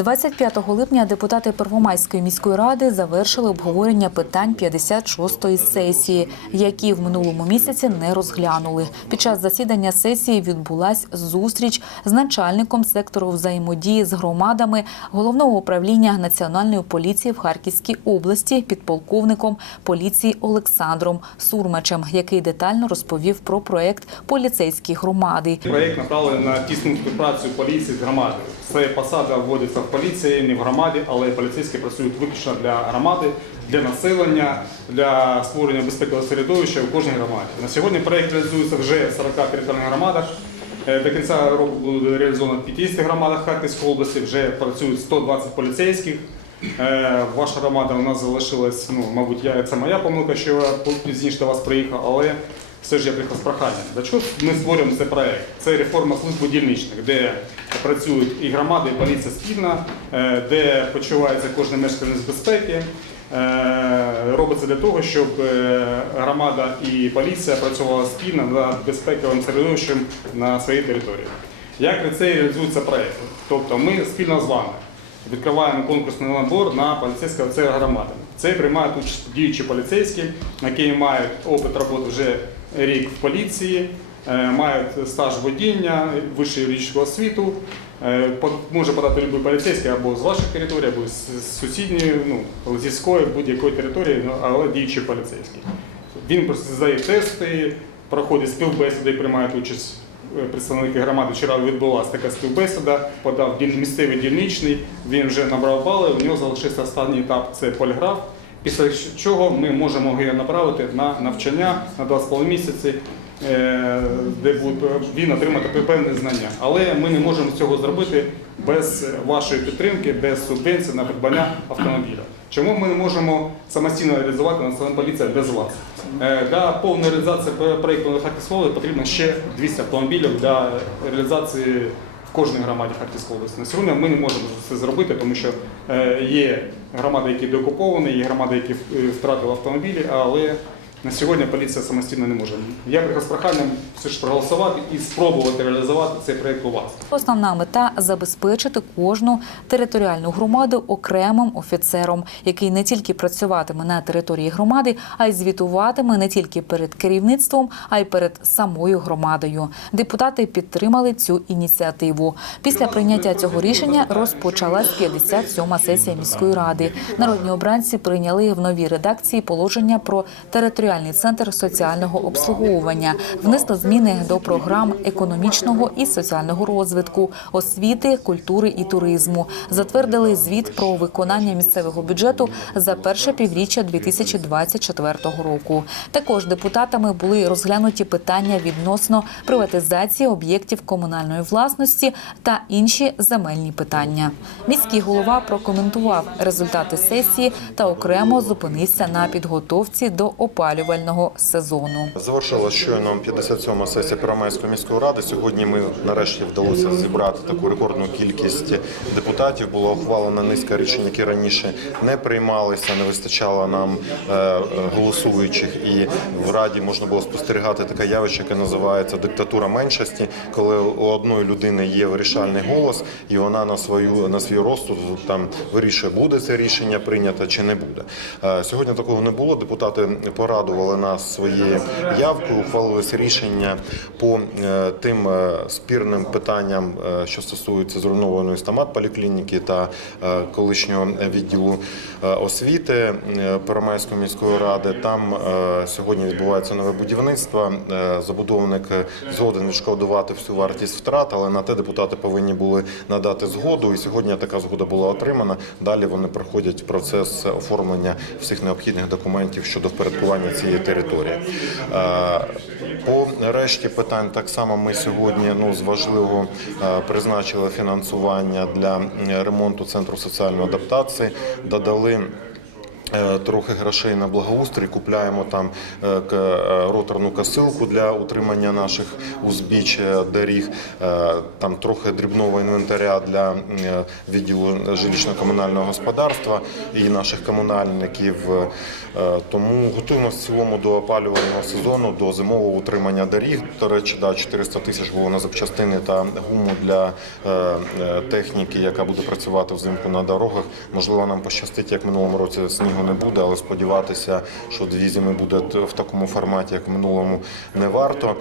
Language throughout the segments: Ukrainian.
25 липня депутати Первомайської міської ради завершили обговорення питань 56-ї сесії, які в минулому місяці не розглянули. Під час засідання сесії відбулась зустріч з начальником сектору взаємодії з громадами головного управління національної поліції в Харківській області, підполковником поліції Олександром Сурмачем, який детально розповів про проект поліцейські громади. Проєкт направлений на тісну співпрацю поліції з громадою. Це посада вводиться в поліції, не в громаді, але поліцейські працюють виключно для громади, для населення, для створення безпекового середовища в кожній громаді. На сьогодні проєкт реалізується вже в 40 територіальних громадах. Е, До кінця року буде реалізовано в 50 громадах Харківської області. Вже працюють 120 поліцейських. Е, Ваша громада у нас залишилась, ну, мабуть, я, це моя помилка, що я пізніше до вас приїхав, але все ж я приїхав з проханням. Для чого ми створюємо цей проект? Це реформа служби дільничних, де працюють і громади, і поліція спільно, е, де почувається кожен мешканець безпеки. Е, Робиться для того, щоб е, громада і поліція працювала спільно над безпековим середовищем на своїй території. Як це реалізується проєкт? Тобто ми спільно з вами відкриваємо конкурсний набор на поліцейського офіцера громади. Це приймають участь діючі поліцейські, які мають опит роботи вже рік в поліції, е, мають стаж водіння, вищу юридичну освіту. Е, Може подати будь-який поліцейський або з вашої території, або з сусідньої, ну, з сільської, будь-якої території, ну, але діючий поліцейський. Він здає тести, проходить співбесіди, приймають участь е, представники громади. Вчора відбулася така співбесіда, подав місцевий дільничний, він вже набрав бали, у нього залишився останній етап це поліграф. Після чого ми можемо його направити на навчання на 2,5 місяці, е, де він отримати певні знання. Але ми не можемо цього зробити без вашої підтримки, без субвенції на придбання автомобіля. Чому ми не можемо самостійно реалізувати національна поліція без вас? Е, Для повної реалізації проєкту на потрібно ще 200 автомобілів для реалізації кожній громаді Харківської області. На сьогодні ми не можемо це зробити, тому що е, є громади, які деокуповані, є громади, які е, втратили автомобілі, але на сьогодні поліція самостійно не може. Я приїхав з проханням все ж проголосувати і спробувати реалізувати цей проєкт у вас. Основна мета забезпечити кожну територіальну громаду окремим офіцером, який не тільки працюватиме на території громади, а й звітуватиме не тільки перед керівництвом, а й перед самою громадою. Депутати підтримали цю ініціативу. Після прийняття цього рішення розпочалась 57-ма сесія міської ради. Народні обранці прийняли в новій редакції положення про територіальний центр соціального обслуговування, внесли зміни до програм економічного і соціального розвитку, освіти, культури і туризму. Затвердили звіт про виконання місцевого бюджету за перше півріччя 2024 року. Також депутатами були розглянуті питання відносно приватизації об'єктів комунальної власності та інші земельні питання. Міський голова прокоментував результати сесії та окремо зупинився на підготовці до опалювального сезону. Завершила щойно 57-ма сесія Первомайської міської ради. Сьогодні ми нарешті вдалося зібрати таку рекордну кількість депутатів. Було ухвалено низка рішень, які раніше не приймалися. Не вистачало нам е, е, голосуючих, і в раді можна було спостерігати таке явище, яке називається диктатура меншості, коли у одної людини є вирішальний голос, і вона на свою на свій розсуд там вирішує, буде це рішення прийнято чи не буде. Е, Сьогодні такого не було. Депутати порадували нас своєю явкою, ухвалилися рішення по е, тим е, спірним питанням, е, що стосуються зруйнованої стомат поліклініки та колишнього відділу освіти Первомайської міської ради. Там сьогодні відбувається нове будівництво. Забудовник згоден відшкодувати всю вартість втрат, але на те депутати повинні були надати згоду. І сьогодні така згода була отримана. Далі вони проходять процес оформлення всіх необхідних документів щодо впорядкування цієї території. Е, По решті питань так само ми сьогодні ну з важливого е, призначили фінансування для ремонту центру соціальної адаптації, додали. Е, Трохи грошей на благоустрій, купляємо там е, е, роторну косилку для утримання наших узбіч доріг, там трохи дрібного інвентаря для відділу жилищно-комунального господарства і наших комунальників. Тому готуємося в цілому до опалювального сезону, до зимового утримання доріг. До речі, да, 400 тисяч було на запчастини та гуму для техніки, яка буде працювати взимку на дорогах. Можливо, нам пощастить, як минулому році снігу не буде, але сподіватися, що дві зими буде в такому форматі, як в минулому, не варто.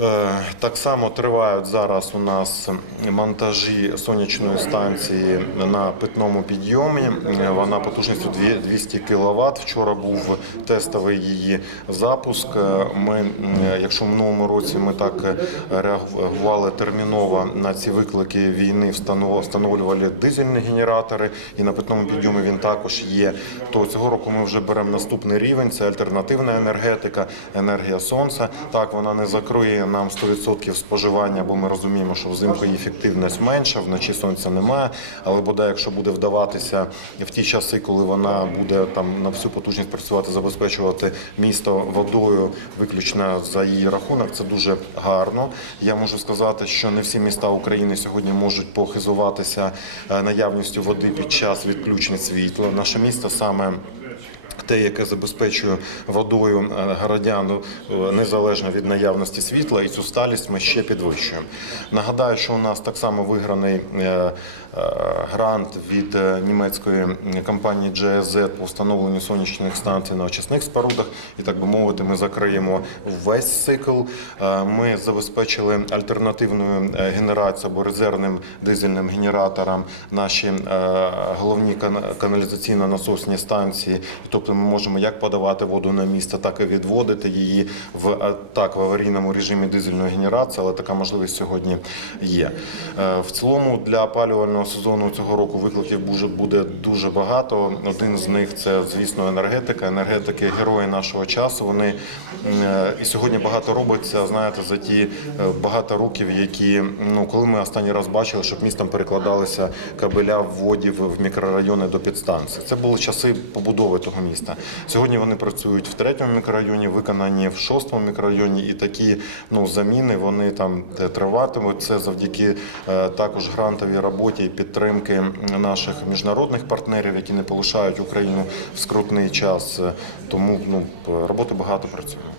Е, Так само тривають зараз у нас монтажі сонячної станції на питному підйомі. Е, Вона потужністю дві- 200 кВт. Вчора був тестовий її запуск. Е, Ми, якщо в минулому році ми так реагували терміново на ці виклики війни, встанов- встановлювали дизельні генератори, і на питному підйомі він також є. То цього року ми вже беремо наступний рівень. Це альтернативна енергетика, енергія сонця. Так, вона не закриє нам 100% споживання, бо ми розуміємо, що взимку її ефективність менша, вночі сонця немає. Але бодай, якщо буде вдаватися в ті часи, коли вона буде там на всю потужність працювати, забезпечувати місто водою виключно за її рахунок, це дуже гарно. Я можу сказати, що не всі міста України сьогодні можуть похизуватися е, наявністю води під час відключень світла. Наше місто саме те, яке забезпечує водою е, городян е, незалежно від наявності світла, і цю сталість ми ще підвищуємо. Нагадаю, що у нас так само виграний е, грант від німецької компанії GSZ по встановленню сонячних станцій на очисних спорудах, і так би мовити, ми закриємо весь цикл. Ми забезпечили альтернативною генерацією або резервним дизельним генераторам наші головні каналізаційно-насосні станції. Тобто ми можемо як подавати воду на місто, так і відводити її в е, так в аварійному режимі дизельної генерації, але така можливість сьогодні є. Е, В цілому для опалювального сезону цього року викликів буде- дуже багато. Один з них це, звісно, енергетика. Енергетики герої нашого часу. Вони е, і сьогодні багато робиться, знаєте, за ті багато років, які ну коли ми останній раз бачили, щоб містом перекладалися кабеля вводів в мікрорайони до підстанцій. Це були часи побудови того міста. Сьогодні вони працюють в третьому мікрорайоні, виконані в шостому мікрорайоні, і такі ну заміни вони там триватимуть. Це завдяки е, також грантовій роботі і підтримки наших міжнародних партнерів, які не полишають Україну в скрутний час. Е, Тому ну роботи багато працює.